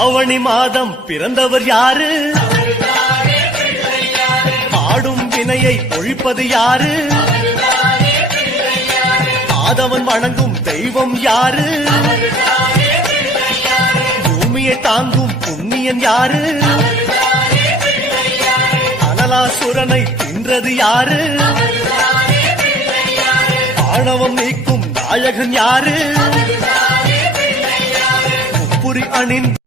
ஆவணி மாதம் பிறந்தவர் யாரு? ஆடும் வினையை ஒழிப்பது யாரு? ஆதவன் வணங்கும் தெய்வம் யாரு? பூமியை தாங்கும் புண்ணியன் யாரு? அனலாசுரனை தின்றது யாரு? ஆணவம் நீக்கும் நாயகன் யாரு? முப்புரி அணிந்து